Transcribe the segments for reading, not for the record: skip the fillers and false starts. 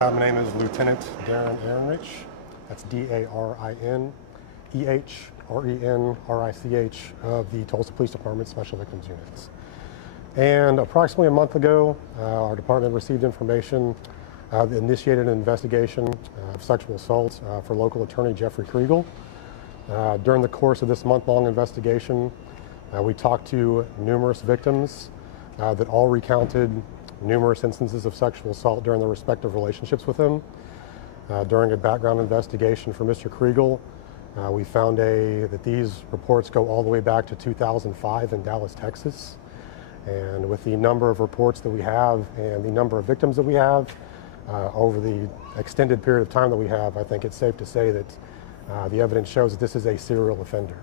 My name is Lieutenant Darren Ehrenrich. That's D-A-R-I-N-E-H-R-E-N-R-I-C-H of the Tulsa Police Department Special Victims Units. And approximately a month ago, our department received information that initiated an investigation of sexual assault for local attorney Jeffrey Kriegel. During the course of this month-long investigation, we talked to numerous victims that all recounted numerous instances of sexual assault during their respective relationships with him. During a background investigation for Mr. Kriegel, we found that these reports go all the way back to 2005 in Dallas, Texas. And with the number of reports that we have and the number of victims that we have, over the extended period of time that we have, I think it's safe to say that the evidence shows that this is a serial offender.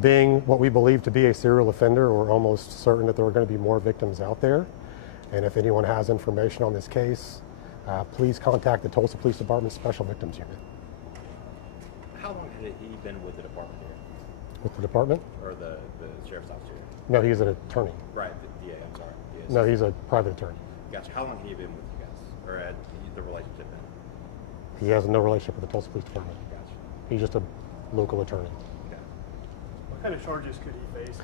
Being what we believe to be a serial offender, we're almost certain that there are going to be more victims out there. And if anyone has information on this case, please contact the Tulsa Police Department Special Victims Unit. How long had he been with the department here? With the department? Or the sheriff's office here? No, he's an attorney. Right, the DA, I'm sorry. Yes. No, he's a private attorney. Gotcha. How long had he been with you guys? Or had the relationship been? He has no relationship with the Tulsa Police Department. Gotcha. He's just a local attorney. What kind of charges could he face?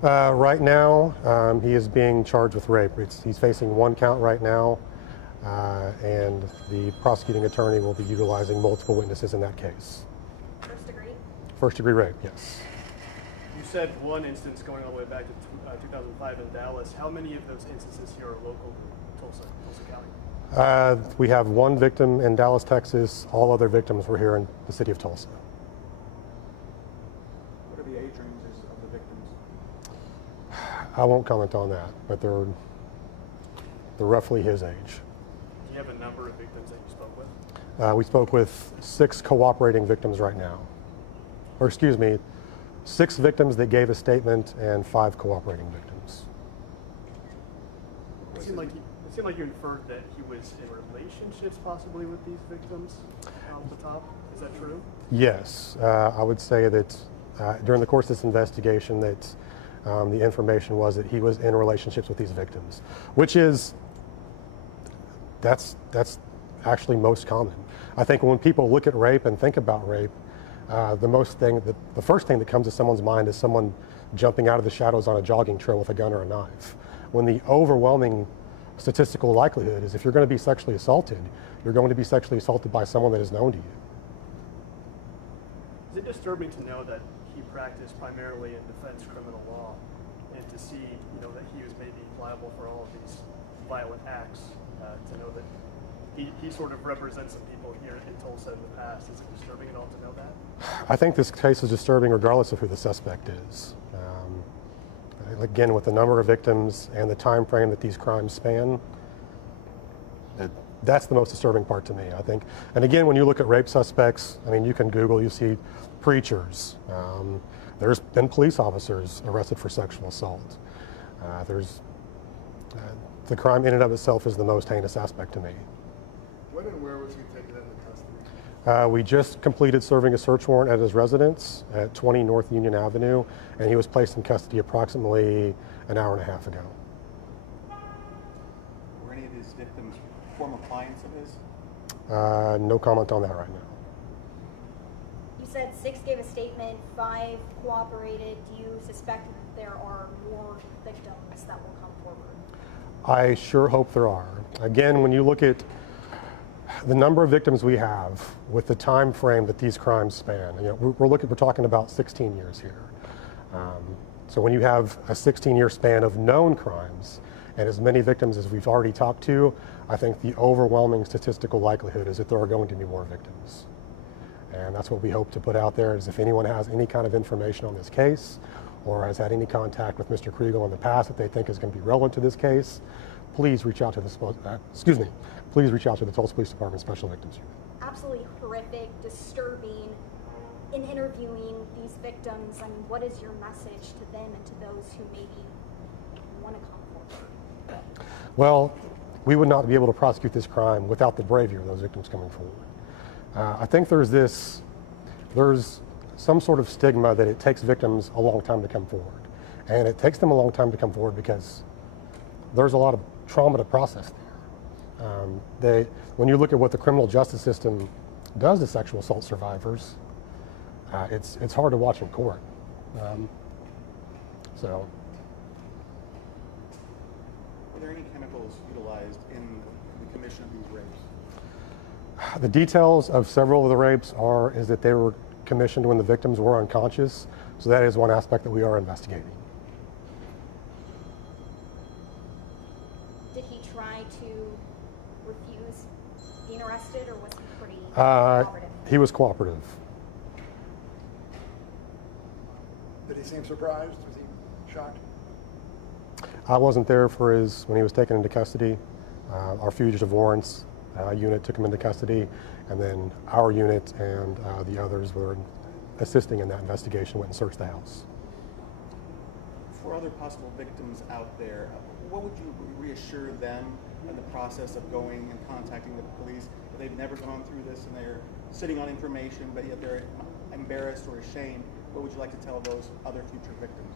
Right now, he is being charged with rape. He's facing one count right now, and the prosecuting attorney will be utilizing multiple witnesses in that case. First degree? First degree rape, yes. You said one instance going all the way back to 2005 in Dallas. How many of those instances here are local to Tulsa County? We have one victim in Dallas, Texas. All other victims were here in the city of Tulsa. What are the age ranges of the victims? I won't comment on that, but they're roughly his age. Do you have a number of victims that you spoke with? We spoke with 6 cooperating victims right now. Or excuse me, 6 victims that gave a statement and 5 cooperating victims. It seemed like you inferred that he was in relationships possibly with these victims off the top. Is that true? Yes, I would say that during the course of this investigation that the information was that he was in relationships with these victims, which is, that's actually most common. I think when people look at rape and think about rape, the first thing that comes to someone's mind is someone jumping out of the shadows on a jogging trail with a gun or a knife. When the overwhelming statistical likelihood is if you're going to be sexually assaulted, you're going to be sexually assaulted by someone that is known to you. Is it disturbing to know that he practiced primarily in defense criminal law, and to see, that he was maybe liable for all of these violent acts, to know that he sort of represents some people here in Tulsa in the past? Is it disturbing at all to know that? I think this case is disturbing regardless of who the suspect is. Again, with the number of victims and the time frame that these crimes span, that's the most disturbing part to me, I think. And again, when you look at rape suspects, I mean, you can Google, you see preachers. There's been police officers arrested for sexual assault. The crime in and of itself is the most heinous aspect to me. When and where was he taken into custody? We just completed serving a search warrant at his residence at 20 North Union Avenue, and he was placed in custody approximately an hour and a half ago. Were any of his victims former clients of his? No comment on that right now. You said 6 gave a statement, 5 cooperated. Do you suspect that there are more victims that will come forward? I sure hope there are. Again, when you look at the number of victims we have with the time frame that these crimes span, we're talking about 16 years here. So when you have a 16-year span of known crimes and as many victims as we've already talked to, I think the overwhelming statistical likelihood is that there are going to be more victims. And that's what we hope to put out there, is if anyone has any kind of information on this case or has had any contact with Mr. Kriegel in the past that they think is going to be relevant to this case, please reach out to the Tulsa Police Department Special Victims Unit. Absolutely horrific, disturbing. In interviewing these victims, I mean, what is your message to them and to those who maybe want to come forward? Well, we would not be able to prosecute this crime without the bravery of those victims coming forward. I think there's some sort of stigma that it takes victims a long time to come forward. And it takes them a long time to come forward because there's a lot of trauma to process there. When you look at what the criminal justice system does to sexual assault survivors, it's hard to watch in court. So. Were there any chemicals utilized in the commission of these rapes? The details of several of the rapes is that they were commissioned when the victims were unconscious. So that is one aspect that we are investigating. Did he try to refuse being arrested, or was he pretty Uh, cooperative? he was cooperative. Did he seem surprised? Was he shocked? I wasn't there for when he was taken into custody. Our fugitive warrants unit took him into custody, and then our unit and the others were assisting in that investigation, went and searched the house. For other possible victims out there, what would you reassure them in the process of going and contacting the police? They've never gone through this and they're sitting on information, but yet they're embarrassed or ashamed. What would you like to tell those other future victims?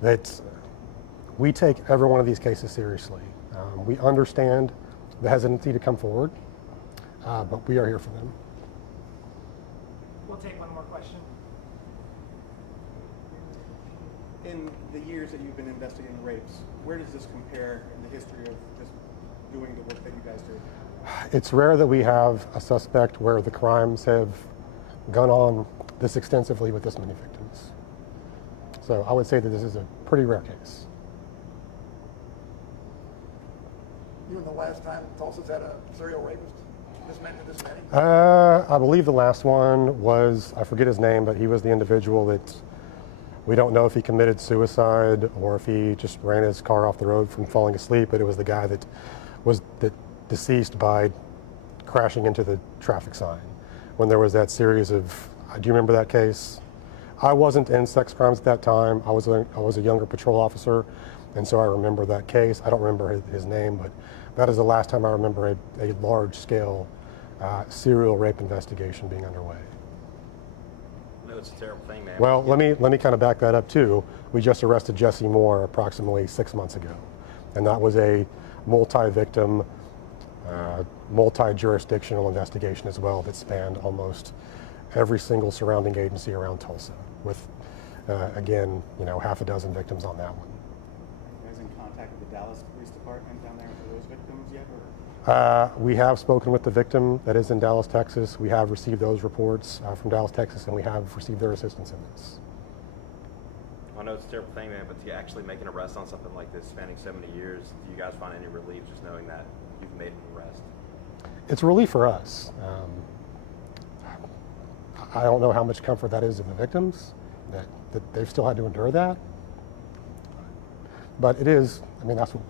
That we take every one of these cases seriously. We understand the hesitancy to come forward, but we are here for them. We'll take one more question. In the years that you've been investigating rapes, where does this compare in the history of just doing the work that you guys do? It's rare that we have a suspect where the crimes have gone on this extensively with this many victims. So I would say that this is a pretty rare case. You and the last time Tulsa's had a serial rapist? This many? I believe the last one was, I forget his name, but he was the individual that we don't know if he committed suicide or if he just ran his car off the road from falling asleep, but it was the guy that was deceased by crashing into the traffic sign when there was that series of, do you remember that case? I wasn't in sex crimes at that time. I was a younger patrol officer, and so I remember that case. I don't remember his name, but that is the last time I remember a large-scale serial rape investigation being underway. No, it's a terrible thing, man. Well, let me kind of back that up too. We just arrested Jesse Moore approximately 6 months ago, and that was a multi-victim, multi-jurisdictional investigation as well that spanned almost every single surrounding agency around Tulsa, with again, half a dozen victims on that one. Are you guys in contact with the Dallas Police Department down there for those victims yet? We have spoken with the victim that is in Dallas, Texas. We have received those reports from Dallas, Texas, and we have received their assistance in this. I know it's a terrible thing, man, but to actually make an arrest on something like this spanning so many years, do you guys find any relief just knowing that you've made an arrest? It's a relief for us. I don't know how much comfort that is to the victims, that they've still had to endure that. But it is, that's what